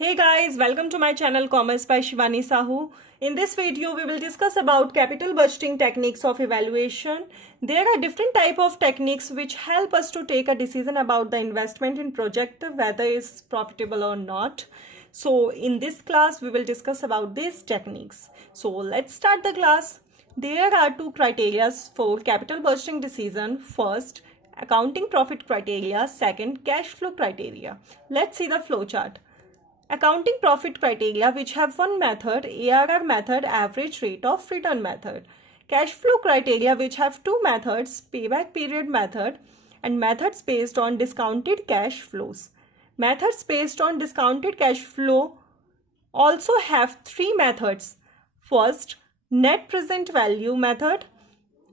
Hey guys, welcome to my channel Commerce by Shivani Sahu. In this video, we will discuss about capital budgeting techniques of evaluation. There are different type of techniques which help us to take a decision about the investment in project, whether it's profitable or not. So in this class, we will discuss about these techniques. So let's start the class. There are two criteria for capital budgeting decision. First, accounting profit criteria. Second, cash flow criteria. Let's see the flow chart. Accounting profit criteria which have one method, ARR method, average rate of return method. Cash flow criteria which have two methods, payback period method and methods based on discounted cash flows. Methods based on discounted cash flow also have three methods. First, net present value method,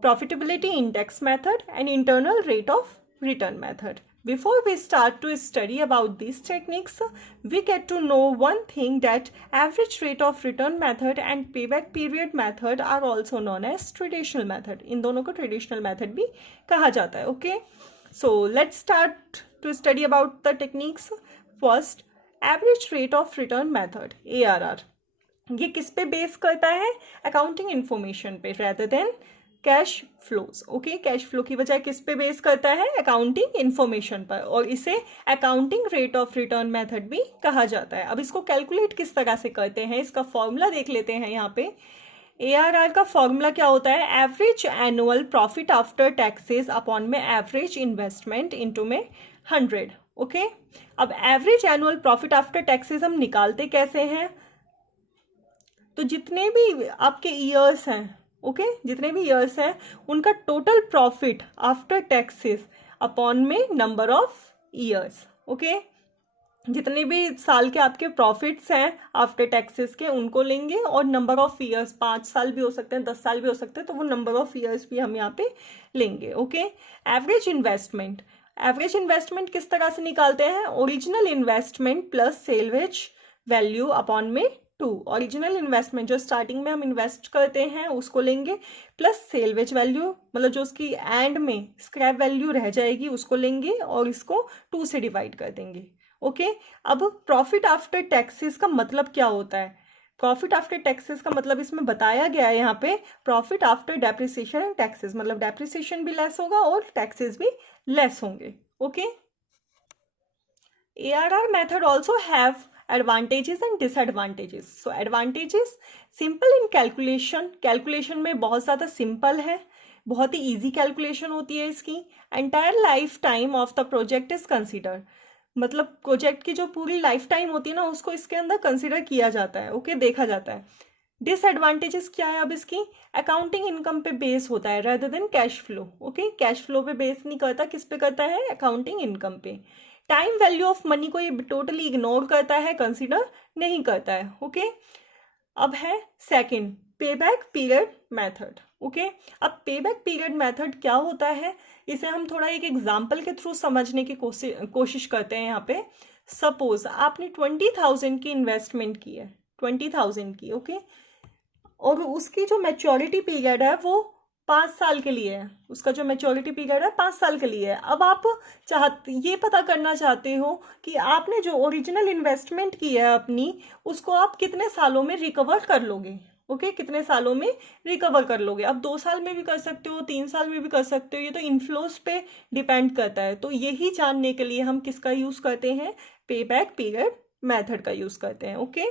profitability index method and internal rate of return method. Before we start to study about these techniques, we get to know one thing, that average rate of return method and payback period method are also known as traditional method. इन दोनों को traditional method भी कहा जाता है. Okay, so let's start to study about the techniques. First, average rate of return method, ARR. ये किस पे base करता है? अकाउंटिंग इंफॉर्मेशन पे rather than cash flows. Okay, cash flow की बजाय किस पे बेस करता है? अकाउंटिंग इंफॉर्मेशन पर, और इसे accounting rate of return method भी कहा जाता है. अब इसको कैलकुलेट किस तरह से करते हैं, इसका फॉर्मूला देख लेते हैं. यहाँ पे ARR का फॉर्मूला क्या होता है? Average annual profit after taxes upon में एवरेज इन्वेस्टमेंट इनटू में 100. ओके, अब average annual profit after taxes हम निकालते कैसे हैं? तो जितने भी आपके ईयर्स हैं, ओके, जितने भी ईयर्स हैं उनका total profit after taxes upon में नंबर ऑफ ईयर्स. ओके, जितने भी साल के आपके प्रॉफिट्स हैं आफ्टर टैक्सेस के उनको लेंगे, और नंबर ऑफ ईयर्स 5 साल भी हो सकते हैं, 10 साल भी हो सकते हैं, तो वो नंबर ऑफ ईयर्स भी हम यहाँ पे लेंगे. Okay, average investment. Average investment किस तरह से निकालते हैं? Original investment plus salvage value upon में 2. ओरिजिनल इन्वेस्टमेंट जो स्टार्टिंग में हम इन्वेस्ट करते हैं उसको लेंगे, प्लस सेल्वेज वैल्यू मतलब जो उसकी एंड में स्क्रैप वैल्यू रह जाएगी उसको लेंगे, और इसको 2 से डिवाइड कर देंगे. ओके, अब प्रॉफिट आफ्टर टैक्सेस का मतलब क्या होता है? प्रॉफिट आफ्टर टैक्सेस का मतलब इसमें बताया गया है यहाँ पे, profit after depreciation and taxes, मतलब डेप्रिसिएशन भी लेस होगा और टैक्सेस भी लेस होंगे. Okay, ARR method also have advantages and disadvantages. So advantages, simple in calculation. Calculation में बहुत ज़्यादा सिंपल है, बहुत ही इजी कैलकुलेशन होती है इसकी. Entire life time of the project is considered, मतलब प्रोजेक्ट की जो पूरी लाइफ टाइम होती है ना उसको इसके अंदर कंसिडर किया जाता है. ओके, देखा जाता है. डिसएडवांटेजेस क्या है? अब इसकी अकाउंटिंग इनकम पे बेस होता है rather than cash flow. Okay, cash flow पे बेस नहीं करता, किस पे करता है? अकाउंटिंग इनकम पे. टाइम वैल्यू ऑफ मनी को ये टोटली इग्नोर करता है, कंसिडर नहीं करता है. ओके, अब है second, payback period method. Okay, अब पेबैक पीरियड मेथड क्या होता है, इसे हम थोड़ा एक एग्जांपल के थ्रू समझने की कोशिश करते हैं. यहाँ पे सपोज आपने 20,000 की इन्वेस्टमेंट की है, 20,000 की. ओके, और उसकी जो मैच्योरिटी पीरियड है वो 5 साल के लिए है. उसका जो मैच्योरिटी पीरियड है 5 साल के लिए है. अब आप ये पता करना चाहते हो कि आपने जो ओरिजिनल इन्वेस्टमेंट की है अपनी, उसको आप कितने सालों में रिकवर कर लोगे. ओके, कितने सालों में रिकवर कर लोगे? अब 2 साल में भी कर सकते हो, 3 साल में भी कर सकते हो, ये तो इन्फ्लोस पे डिपेंड करता है. तो यही जानने के लिए हम किसका यूज करते हैं? पेबैक पीरियड मेथड का यूज करते हैं. Okay,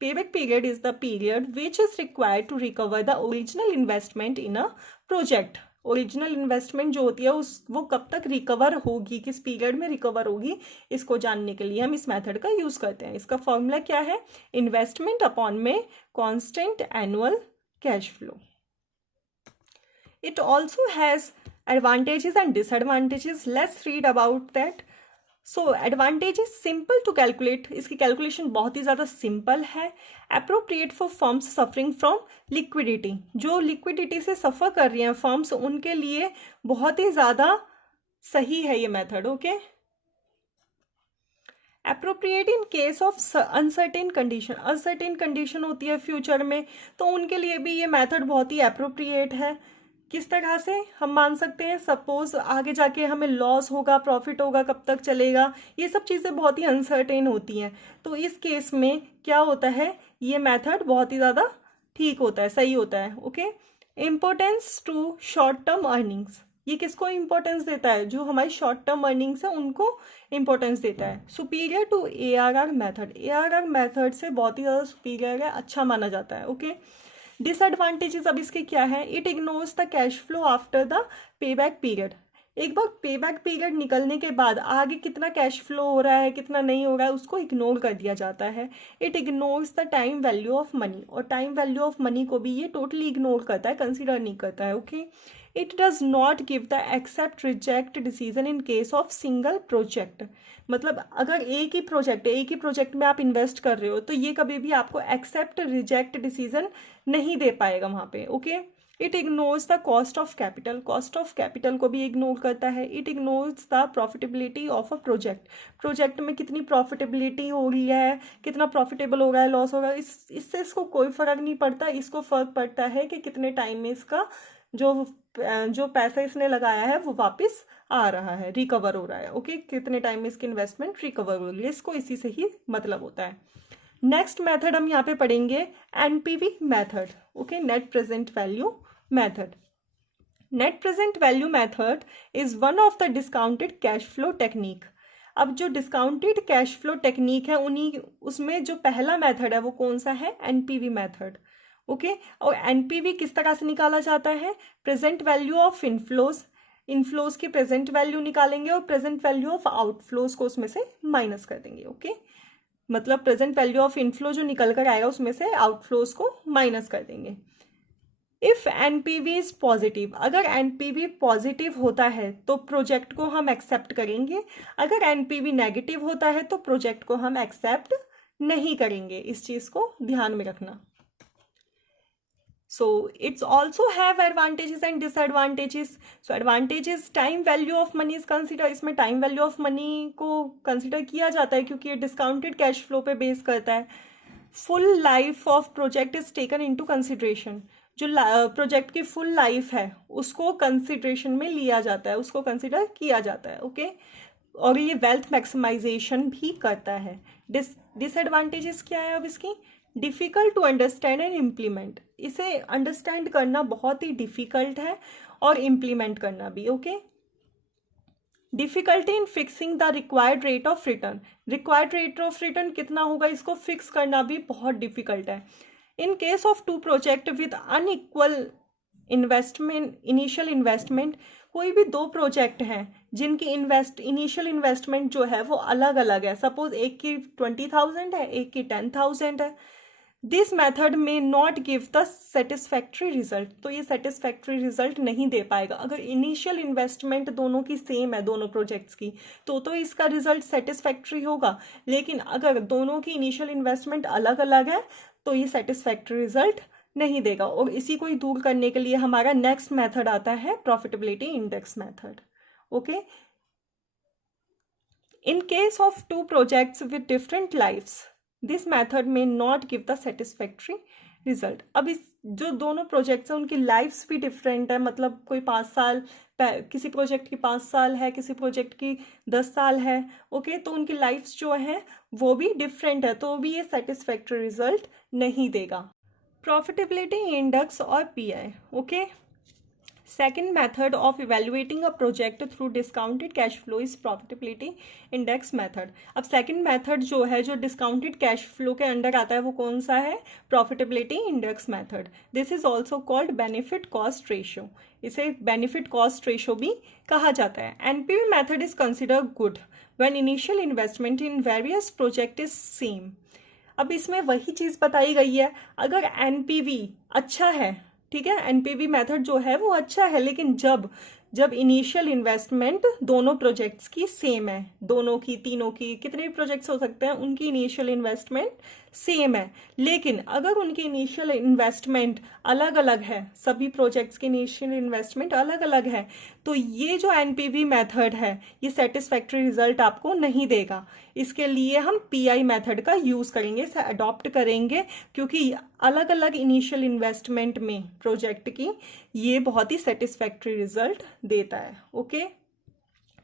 Payback period is the period which is required to recover the original investment in a project. Original investment जो होती है वो कब तक रिकवर होगी, किस पीरियड में रिकवर होगी, इसको जानने के लिए हम इस मेथड का यूज करते हैं. इसका फॉर्मूला क्या है? इन्वेस्टमेंट अपॉन में constant annual cash flow. It also has advantages and disadvantages. Let's read about that. So advantages, simple to calculate, इसकी कैलकुलेशन बहुत ही ज़्यादा सिंपल है. Appropriate for firms suffering from liquidity, जो लिक्विडिटी से सफ़र कर रही हैं फर्म्स उनके लिए बहुत ही ज़्यादा सही है ये method. Okay, appropriate in case of uncertain condition. Uncertain condition होती है फ्यूचर में, तो उनके लिए भी ये मेथड बहुत ही अप्रोप्रिएट है. किस तरह से हम मान सकते हैं, सपोज आगे जाके हमें लॉस होगा, प्रॉफिट होगा, कब तक चलेगा, ये सब चीज़ें बहुत ही अनसर्टेन होती हैं। तो इस केस में क्या होता है, ये मेथड बहुत ही ज़्यादा ठीक होता है, सही होता है। Okay, importance to short term earnings, ये किसको इंपॉर्टेंस देता है, जो हमारी शॉर्ट टर्म अर्निंग्स है उनको इंपॉर्टेंस देता है। Superior to ARR method, ARR method से बहुत ही ज़्यादा सुपीरियर है, अच्छा माना जाता है। ओके, डिसएडवांटेजेस अब इसके क्या है, it ignores the cash flow after the payback period. एक बार पेबैक पीरियड निकलने के बाद आगे कितना कैश फ्लो हो रहा है, कितना नहीं हो रहा है, उसको इग्नोर कर दिया जाता है। It ignores the time value of money, और टाइम वैल्यू ऑफ मनी को भी ये टोटली इग्नोर करता है, कंसिडर नहीं करता है। Okay, it does not give the accept reject decision in case of single project. मतलब अगर एक ही प्रोजेक्ट में आप इन्वेस्ट कर रहे हो तो ये कभी भी आपको एक्सेप्ट रिजेक्ट डिसीजन नहीं दे पाएगा वहाँ पे। Okay, it ignores the cost of capital, cost of capital को भी इग्नोर करता है। It ignores the profitability of a project में कितनी प्रॉफिटेबिलिटी हो रही है, कितना प्रॉफिटेबल हो रहा है, लॉस हो रहा है, इससे इसको कोई फर्क नहीं पड़ता। इसको फर्क पड़ता है कि कितने टाइम में इसका जो पैसा इसने लगाया है वो वापस आ रहा है, रिकवर हो रहा है। ओके, कितने टाइम में इसकी इन्वेस्टमेंट रिकवर हो रही है, इसको इसी से ही मतलब होता है। नेक्स्ट मेथड हम यहाँ पे पढ़ेंगे NPV method. Okay, net present value method. Net present value method is one of the discounted cash flow technique. अब जो डिस्काउंटेड कैश फ्लो टेक्निक है उसमें जो पहला मेथड है वो कौन सा है, NPV मेथड। ओके, और NPV किस तरह से निकाला जाता है, प्रेजेंट वैल्यू ऑफ इनफ्लोज की प्रेजेंट वैल्यू निकालेंगे और प्रेजेंट वैल्यू ऑफ आउटफ्लोज को उसमें से माइनस कर देंगे। ओके, मतलब प्रेजेंट वैल्यू ऑफ इनफ्लो जो निकल कर आएगा उसमें से आउटफ्लोज को माइनस कर देंगे। इफ NPV इज पॉजिटिव, अगर NPV पॉजिटिव होता है तो प्रोजेक्ट को हम एक्सेप्ट करेंगे, अगर NPV नेगेटिव होता है तो प्रोजेक्ट को हम एक्सेप्ट नहीं करेंगे। इस चीज को ध्यान में रखना। So it's also have advantages and disadvantages. So advantages, time value of money is consider, इसमें time value of money को consider किया जाता है क्योंकि ये discounted cash flow पे base करता है। Full life of project is taken into consideration, जो प्रोजेक्ट की फुल लाइफ है उसको कंसिडरेशन में लिया जाता है, उसको कंसिडर किया जाता है। ओके, और ये वेल्थ मैक्सिमाइजेशन भी करता है। डिसएडवांटेजेस क्या है अब इसकी, difficult to understand and implement, इसे अंडरस्टैंड करना बहुत ही डिफ़िकल्ट है और इम्प्लीमेंट करना भी। Okay, difficulty in fixing the required rate of return, required rate of return कितना होगा इसको फिक्स करना भी बहुत डिफ़िकल्ट है। In case of two project with unequal initial investment, कोई भी दो प्रोजेक्ट हैं जिनकी इनिशियल इन्वेस्टमेंट जो है वो अलग अलग है, सपोज एक की 20,000 है, एक की 10,000 है, दिस मेथड में not give the satisfactory result, तो ये सेटिस्फैक्ट्री रिजल्ट नहीं दे पाएगा। अगर इनिशियल इन्वेस्टमेंट दोनों की सेम है, दोनों प्रोजेक्ट्स की, तो इसका रिजल्ट सेटिस्फैक्ट्री होगा, लेकिन अगर दोनों की इनिशियल इन्वेस्टमेंट अलग अलग है तो ये सेटिस्फैक्ट्री रिजल्ट नहीं देगा। और इसी को ही दूर करने के लिए हमारा नेक्स्ट मेथड आता है profitability index method. Okay, in case of two projects with different lifes, this method में not give the satisfactory result. अब इस जो दोनों प्रोजेक्ट्स हैं उनकी लाइफ्स भी डिफरेंट है, मतलब कोई 5 साल, किसी प्रोजेक्ट की 5 साल है, किसी प्रोजेक्ट की 10 साल है। ओके, तो उनकी लाइफ्स जो हैं वो भी डिफरेंट है, तो भी ये सेटिस्फैक्ट्री रिजल्ट नहीं देगा। प्रॉफिटेबिलिटी इंडेक्स और PI। Okay, second method of evaluating a project through discounted cash flow is profitability index method. अब सेकेंड मेथड जो है जो डिस्काउंटेड कैश फ्लो के अंडर आता है वो कौन सा है, profitability index method. This is also called benefit cost ratio, इसे बेनिफिट कॉस्ट रेशियो भी कहा जाता है। NPV method is consider good when initial investment in various project is same. अब इसमें वही चीज बताई गई है, अगर NPV अच्छा है, ठीक है, NPV मेथड जो है वो अच्छा है, लेकिन जब इनिशियल इन्वेस्टमेंट दोनों प्रोजेक्ट्स की सेम है, दोनों की, तीनों की, कितने भी प्रोजेक्ट्स हो सकते हैं, उनकी इनिशियल इन्वेस्टमेंट सेम है, लेकिन अगर उनकी इनिशियल इन्वेस्टमेंट अलग अलग है, सभी प्रोजेक्ट्स की इनिशियल इन्वेस्टमेंट अलग अलग है, तो ये जो NPV मेथड है ये सेटिस्फैक्ट्री रिजल्ट आपको नहीं देगा। इसके लिए हम PI मेथड का यूज करेंगे, इसे अडॉप्ट करेंगे, क्योंकि अलग अलग इनिशियल इन्वेस्टमेंट में प्रोजेक्ट की ये बहुत ही सेटिस्फैक्ट्री रिजल्ट देता है। Okay,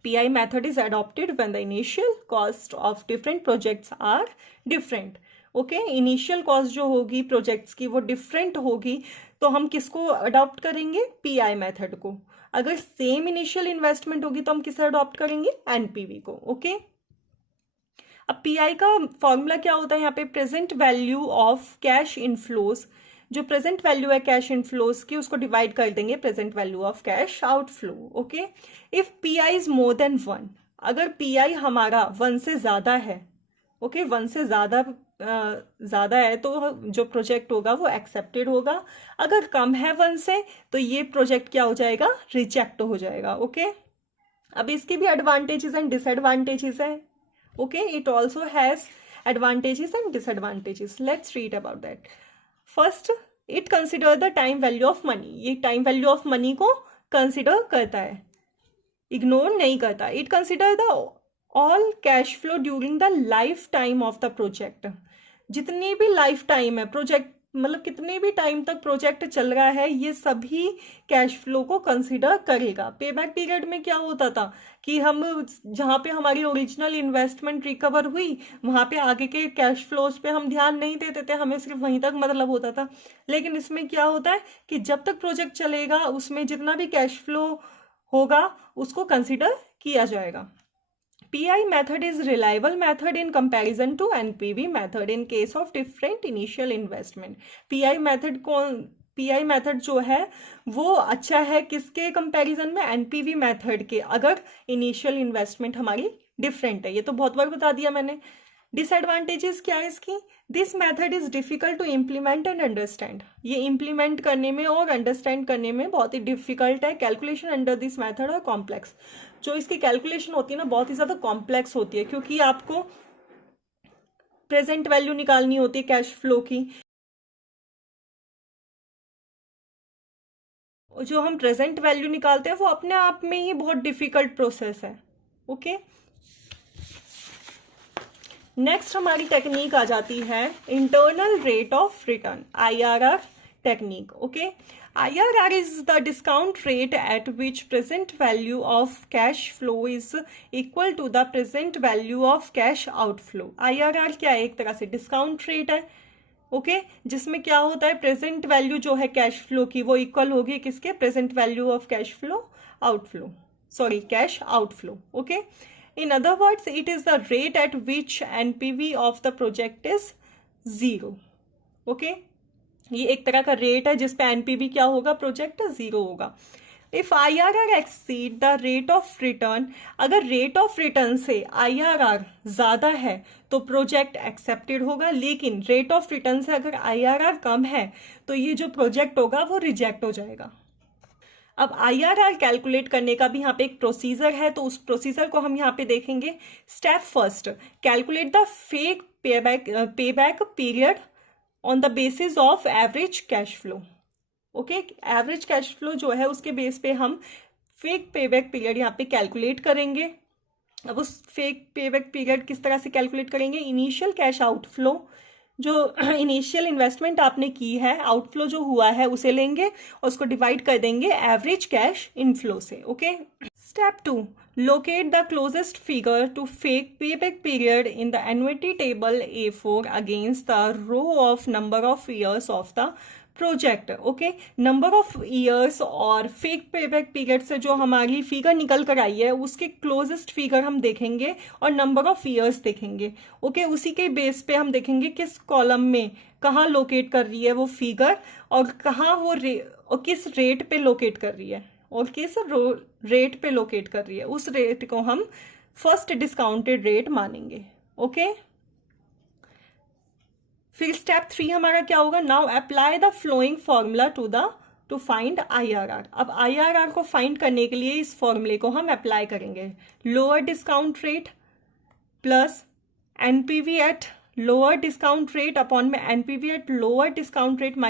PI method is adopted when the initial cost of different projects are different. Okay, initial cost जो होगी प्रोजेक्ट्स की वो डिफरेंट होगी, तो हम किसको अडॉप्ट करेंगे? PI मेथड को। अगर सेम इनिशियल इन्वेस्टमेंट होगी तो हम किसे अडॉप्ट करेंगे? NPV को। ओके, अब PI का फॉर्मूला क्या होता है यहाँ पे? Present value of cash inflows, जो प्रेजेंट वैल्यू है कैश इनफ्लोज की उसको डिवाइड कर देंगे present value of cash outflow. Okay, if PI is more than 1, अगर PI हमारा 1 से ज्यादा है, ओके 1 से ज्यादा है तो जो प्रोजेक्ट होगा वो एक्सेप्टेड होगा। अगर कम है 1 से तो ये प्रोजेक्ट क्या हो जाएगा? रिजेक्ट हो जाएगा। ओके, अब इसके भी एडवांटेजेस एंड डिसएडवांटेजेस है। Okay, it also has advantages and disadvantages. Let's read about that. First, it consider the time value of money. ये टाइम वैल्यू ऑफ मनी को कंसिडर करता है, इग्नोर नहीं करता। It consider the all cash flow during the life time of the project. जितनी भी life time है project, मतलब कितने भी टाइम तक प्रोजेक्ट चल रहा है, ये सभी कैश फ्लो को कंसिडर करेगा। पे बैक पीरियड में क्या होता था कि हम जहाँ पे हमारी ओरिजिनल इन्वेस्टमेंट रिकवर हुई वहाँ पे आगे के कैश फ्लोज पे हम ध्यान नहीं देते थे, हमें सिर्फ वहीं तक मतलब होता था। लेकिन इसमें क्या होता है कि जब तक प्रोजेक्ट चलेगा उसमें जितना भी कैश फ्लो होगा उसको कंसिडर किया जाएगा। PI method is reliable method in comparison to NPV method in case of different initial investment. PI method जो है वो अच्छा है किसके कंपैरिजन में? NPV method के, अगर इनिशियल इन्वेस्टमेंट हमारी डिफरेंट है। ये तो बहुत बार बता दिया मैंने। डिसएडवांटेजेस क्या है इसकी? This method is difficult to implement and understand. ये इम्प्लीमेंट करने में और अंडरस्टैंड करने में बहुत ही डिफिकल्ट है। कैलकुलेशन अंडर दिस मेथड और कॉम्प्लेक्स, जो इसकी कैलकुलेशन होती है ना बहुत ही ज्यादा कॉम्प्लेक्स होती है, क्योंकि आपको प्रेजेंट वैल्यू निकालनी होती है कैश फ्लो की। जो हम प्रेजेंट वैल्यू निकालते हैं वो अपने आप में ही बहुत डिफिकल्ट प्रोसेस है। ओके, नेक्स्ट हमारी टेक्निक आ जाती है internal rate of return, IRR technique. Okay, IRR is the discount rate at which present value of cash flow is equal to the present value of cash outflow. IRR क्या है? एक तरह से discount rate है। Okay, जिसमें क्या होता है प्रेजेंट वैल्यू जो है कैश फ्लो की वो इक्वल होगी किसके? Present value of cash flow outflow, sorry cash outflow. Okay, in other words it is the rate at which NPV of the project is 0. Okay, ये एक तरह का रेट है जिसपे NPV क्या होगा? प्रोजेक्ट 0 होगा। If IRR exceed the rate of return, अगर रेट ऑफ रिटर्न से IRR ज्यादा है तो प्रोजेक्ट एक्सेप्टेड होगा, लेकिन रेट ऑफ रिटर्न से अगर IRR कम है तो ये जो प्रोजेक्ट होगा वो रिजेक्ट हो जाएगा। अब IRR कैलकुलेट करने का भी यहाँ पे एक प्रोसीजर है, तो उस प्रोसीजर को हम यहाँ पे देखेंगे। Step first, calculate the fake payback period on the basis of average cash flow. Okay, average cash flow जो है उसके बेस पे हम फेक पेबैक पीरियड यहाँ पे कैलकुलेट करेंगे। अब उस फेक पेबैक पीरियड किस तरह से कैलकुलेट करेंगे? इनिशियल कैश आउटफ्लो, जो इनिशियल इन्वेस्टमेंट आपने की है, आउटफ्लो जो हुआ है उसे लेंगे और उसको डिवाइड कर देंगे एवरेज कैश इनफ्लो से। Okay, step 2, locate the closest figure to fake payback period in the annuity table A4 against the row of number of years of the project. Okay, number of years और fake payback period से जो हमारी figure निकल कर आई है उसके closest figure हम देखेंगे और नंबर ऑफ ईयर्स देखेंगे। ओके, उसी के बेस पे हम देखेंगे किस कॉलम में कहाँ लोकेट कर रही है वो फिगर और कहाँ वो और किस रेट पे लोकेट कर रही है और किस रेट पे लोकेट कर रही है, उस रेट को हम फर्स्ट डिस्काउंटेड रेट मानेंगे। ओके, फिर स्टेप 3 हमारा क्या होगा? Now apply the following formula to find IRR। अब IRR को फाइंड करने के लिए इस फॉर्मूले को हम अप्लाई करेंगे। Lower discount rate plus NPV at lower discount rate upon में NPV at lower discount rate minus